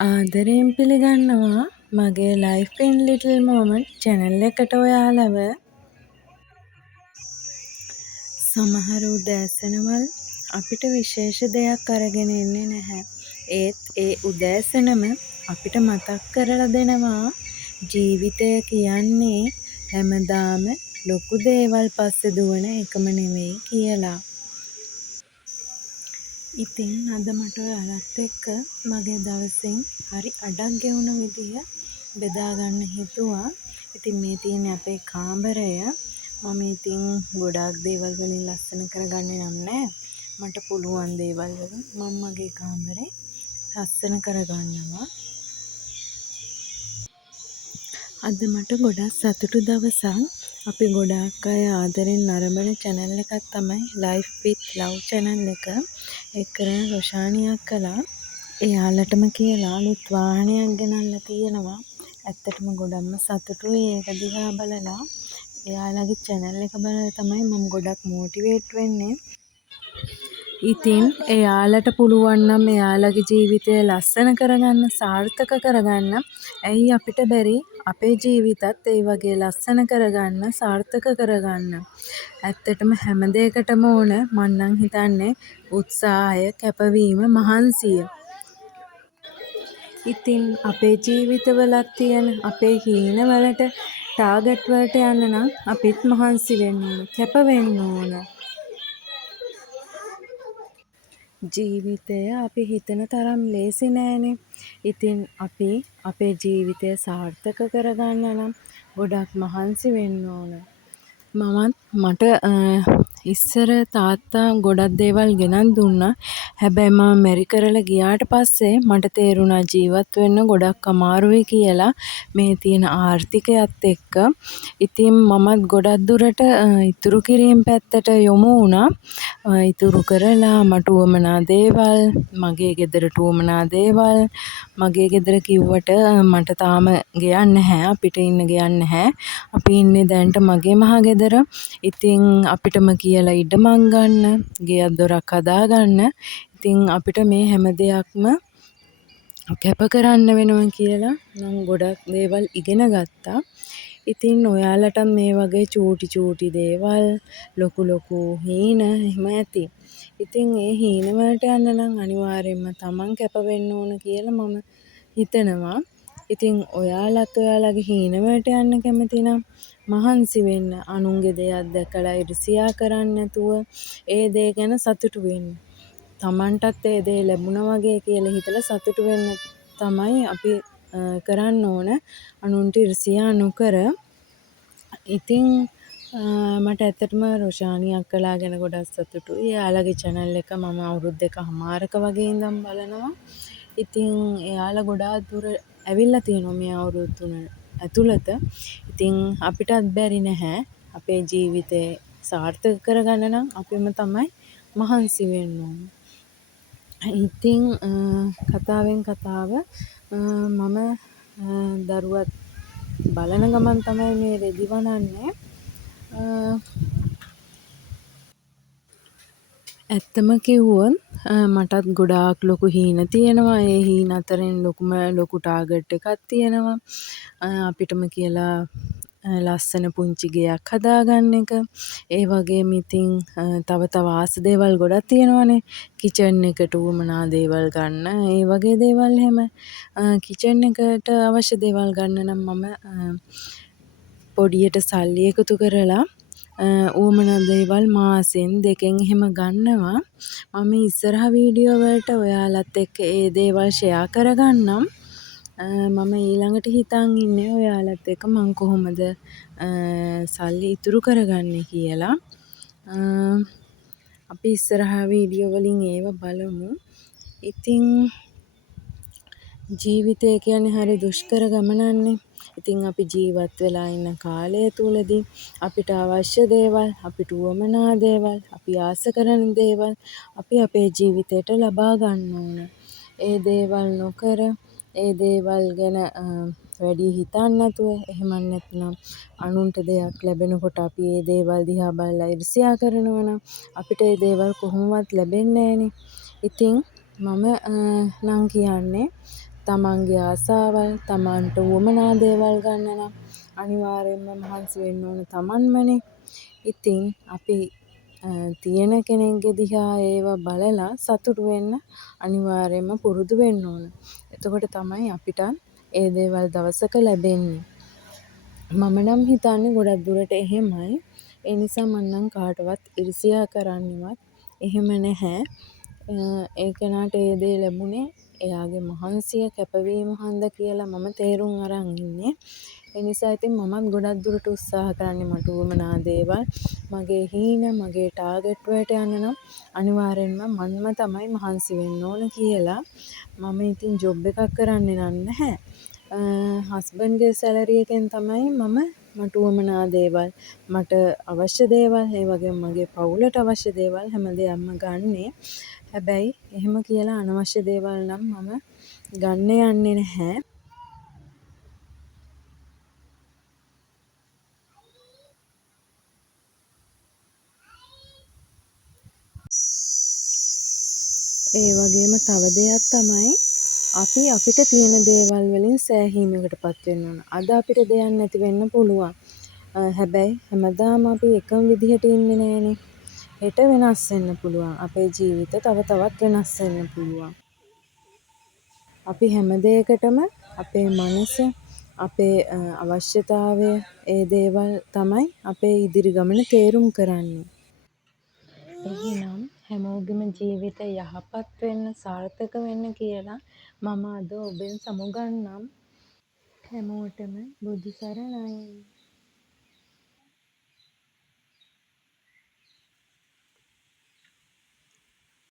ආදරයෙන් පිළිගන්නවා මගේ Life in Little Moment channel එකට ඔයාලව. සමහර උදෑසනවල් අපිට විශේෂ දෙයක් අරගෙන එන්නේ නැහැ. ඒත් ඒ උදෑසනම අපිට මතක් කරලා දෙනවා ජීවිතය කියන්නේ හැමදාම ලොකු දේවල් පස්සේ දුවන එකම නෙවෙයි කියලා. ඉතින් අද මට ඔයාලත් එක්ක මගේ දවසින් හරි අඩක් ගෙවුන විදිය බෙදාගන්න හිතුවා. ඉතින් මේ තියෙන්නේ අපේ කාමරය. මම ඉතින් ගොඩාක් දේවල් වලින් ලස්සන කරගන්නේ නම් නෑ. මට පුළුවන් දේවල් වලින් මම මගේ කාමරේ ලස්සන කරගන්නවා. අද මට ගොඩක් සතුටු දවසක්. අපි ගොඩාක් අය ආදරෙන් නරඹන channel එකක් තමයි Life with Love channel එක. ඒක කරන රොෂානි අක්කලා එයාලටම කියලා අලුත් වාහනයක් ගෙනල්ලා තියෙනවා. ඇත්තටම ගොඩක්ම සතුටුයි ඒක දිහා බලලා. එයාලගේ channel එක බලලා තමයි මම ගොඩක් මොටිවේට් වෙන්නේ. ඉතින් එයාලට පුළුවන් නම් එයාලගේ ජීවිතය ලස්සන කරගන්න, සාර්ථක කරගන්න ඇයි අපිට බැරි අපේ ජීවිතත් ඒ වගේ ලස්සන කරගන්න, සාර්ථක කරගන්න. ඇත්තටම හැම දෙයකටම ඕන මම නම් හිතන්නේ උත්සාහය, කැපවීම, මහන්සිය. ඉතින් අපේ ජීවිතවලත් තියෙන අපේ හීනවලට, ටාගට් වලට යන්න නම් අපිත් මහන්සි වෙන්න ඕන, කැප වෙන්න ඕන. ජීවිතය අපි හිතන තරම් ලේසි නෑනේ. ඉතින් අපි අපේ ජීවිතය සාර්ථක කරගන්න නම් ගොඩක් මහන්සි වෙන්න ඕන. මට ඉස්සර තාත්තා ගොඩක් දේවල් ගෙනත් දුන්නා. හැබැයි මම මැරි කරලා ගියාට පස්සේ මට තේරුණා ජීවත් වෙන්න ගොඩක් අමාරුයි කියලා මේ තියෙන ආර්ථිකයත් එක්ක. ඉතින් මමත් ගොඩක් දුරට ඉතුරු කිරීම පැත්තට යොමු වුණා. ඉතුරු කරලා මට උවමනා දේවල්, මගේ ගෙදරට උවමනා දේවල්, මගේ ගෙදර කිව්වට මට තාම ගෙයක් නැහැ, අපිට ඉන්න ගෙයක් නැහැ. අපි ඉන්නේ දැනට මගේ මහ ගෙදර. ඉතින් අපිටම කියලා ඉඩමක් ගන්න, ගෙයක් දොරක් හදාගන්න. ඉතින් අපිට මේ හැම දෙයක්ම කැප කරන්න වෙනවා කියලා මම ගොඩක් දේවල් ඉගෙන ගත්තා. ඉතින් ඔයාලට මේ වගේ චූටි දේවල්, ලොකු හීන එහෙම ඇති. ඉතින් ඒ හීන වලට යන්න නම් අනිවාර්යයෙන්ම තමන් කැප වෙන්න ඕන කියලා මම හිතනවා. ඉතින් ඔයාලත් ඔයාලගේ හීන වලට යන්න කැමති නම් මහන්සි වෙන්න. අනුන්ගේ දෙයක් දැකලා ඉරිසියා කරන්නේ නැතුව ඒ දේ ගැන සතුටු වෙන්න. තමන්ටත් ඒ දේ ලැබුණා වගේ කියලා හිතලා සතුටු වෙන්න තමයි අපි කරන්න ඕන. අනුන්ට ඉරිසියා නොකර. ඉතින් මට ඇත්තටම රොෂානි අක්කලා ගැන ගොඩක් සතුටුයි. එයාලගේ channel එක මම අවුරුදු 2කමාරක වගේ ඉඳන් බලනවා. ඉතින් එයාලා ගොඩාක් දුර ඇවිල්ලා තියෙනවා මේ අවුරුදු 3 ඇතුළත. ඉතින් අපිටත් බැරි නැහැ අපේ ජීවිතේ සාර්ථක කරගන්න නම් අපිම තමයි මහන්සි වෙන්න ඕන. ඉතින් කතාවෙන් කතාව මම දරුවත් බලන ගමන් තමයි මේ රෙදි වනන්නේ. ඇත්තම කිව්වොත් මටත් ගොඩාක් ලොකු හීන තියෙනවා. ඒ හීන අතරින් ලොකු ටාගට් එකක් තියෙනවා. අපිටම කියලා ලස්සන පුංචි ගෙයක් හදාගන්න එක. ඒ වගේම ඉතින් තව ආස දේවල් ගොඩක් තියෙනවානේ. කිචන් එකට උවමනා දේවල් ගන්න. ඒ වගේ දේවල් එහෙම කිචන් එකට අවශ්‍ය දේවල් ගන්න නම් මම පොඩියට සල්ලි එකතු කරලා උවමනා දේවල් මාසෙන් 2කින් එහෙම ගන්නවා. මම ඉස්සරහ වීඩියෝ වලට ඔයාලත් එක්ක ඒ දේවල් ෂෙයා කරගන්නම්. මම ඊළඟට හිතන් ඉන්නේ ඔයාලත් එක්ක මං කොහොමද සල්ලි ඉතුරු කරගන්නේ කියලා. අපි ඉස්සරහා වීඩියෝ වලින් ඒව බලමු. ඉතින් ජීවිතය කියන්නේ හරි දුෂ්කර ගමනක්නේ. ඉතින් අපි ජීවත් වෙලා ඉන්න කාලය තුලදී අපිට අවශ්‍ය දේවල්, අපිට උවමනා දේවල්, අපි ආස කරන දේවල් අපි අපේ ජීවිතයට ලබා ගන්න ඕන. ඒ දේවල් නොකර, ඒ දේවල් ගැන වැඩි හිතන්නේ නැතුව, එහෙම නැත්නම් අනුන්ට දෙයක් ලැබෙනකොට අපි ඒ දේවල් දිහා බලලා ඉරිසියා කරනවා නම් අපිට ඒ දේවල් කොහොමවත් ලැබෙන්නේ නැහනේ. ඉතින් මම නම් කියන්නේ තමන්ගේ ආසාවල් තමන්ට උවමනා දේවල් ගන්න නම් අනිවාර්යෙන්ම මහන්සි වෙන්න ඕන තමන්මනේ. ඉතින් අපි තියෙන කෙනෙක්ගේ දිහා ඒවා බලලා සතුටු වෙන්න අනිවාර්යෙන්ම පුරුදු වෙන්න ඕන. එතකොට තමයි අපිටත් ඒ දේවල් දවසක ලැබෙන්නේ. මම නම් හිතන්නේ ගොඩක් දුරට එහෙමයි. ඒ නිසා මම නම් කාටවත් ඉරිසියා කරන්නෙවත් එහෙම නැහැ. ඒ කෙනාට ඒ දේ ලැබුණේ එයාගේ මහන්සිය කැපවීම හන්ද කියලා මම තේරුම් අරන් ඉන්නේ. ඒ නිසා ඉතින් මමත් ගොඩක් දුරට උත්සාහ කරන්නේ මට උවමනා දේවල් මගේ හීන මගේ ටාගට් වලට යන්න නම් අනිවාර්යෙන්ම මන්ම තමයි මහන්සි වෙන්න ඕන කියලා. මම ඉතින් ජොබ් එකක් කරන්නේ නැහැ. හස්බන්ඩ්ගේ සැලරි එකෙන් තමයි මම මට උවමනා දේවල් මට අවශ්‍ය දේවල් ඒ වගේම මගේ පවුලට අවශ්‍ය දේවල් හැම දෙයක්ම ගන්නේ. හැබැයි එහෙම කියලා අනවශ්‍ය දේවල් නම් මම ගන්න යන්නේ නැහැ. ඒ වගේම තව දෙයක් තමයි අපි අපිට තියෙන දේවල් වලින් සෑහීමකටපත් වෙන්න ඕන. අද අපිට දෙයක් නැති වෙන්න පුළුවන්. හැබැයි හැමදාම අපි එකම විදිහට ඉන්නේ නෑනේ. හෙට වෙනස් වෙන්න පුළුවන්. අපේ ජීවිත තව තවත් වෙනස් වෙන්න පුළුවන්. අපි හැම දෙයකටම අපේ මනස අපේ අවශ්‍යතාවය ඒ දේවල් තමයි අපේ ඉදිරි ගමන තේරුම් කරන්නේ. එහෙනම් හැමෝගෙම ජීවිතය යහපත් වෙන්න සාර්ථක වෙන්න කියලා මම අද ඔබෙන් සමුගන්නම්. හැමෝටම බුදු සරණයි.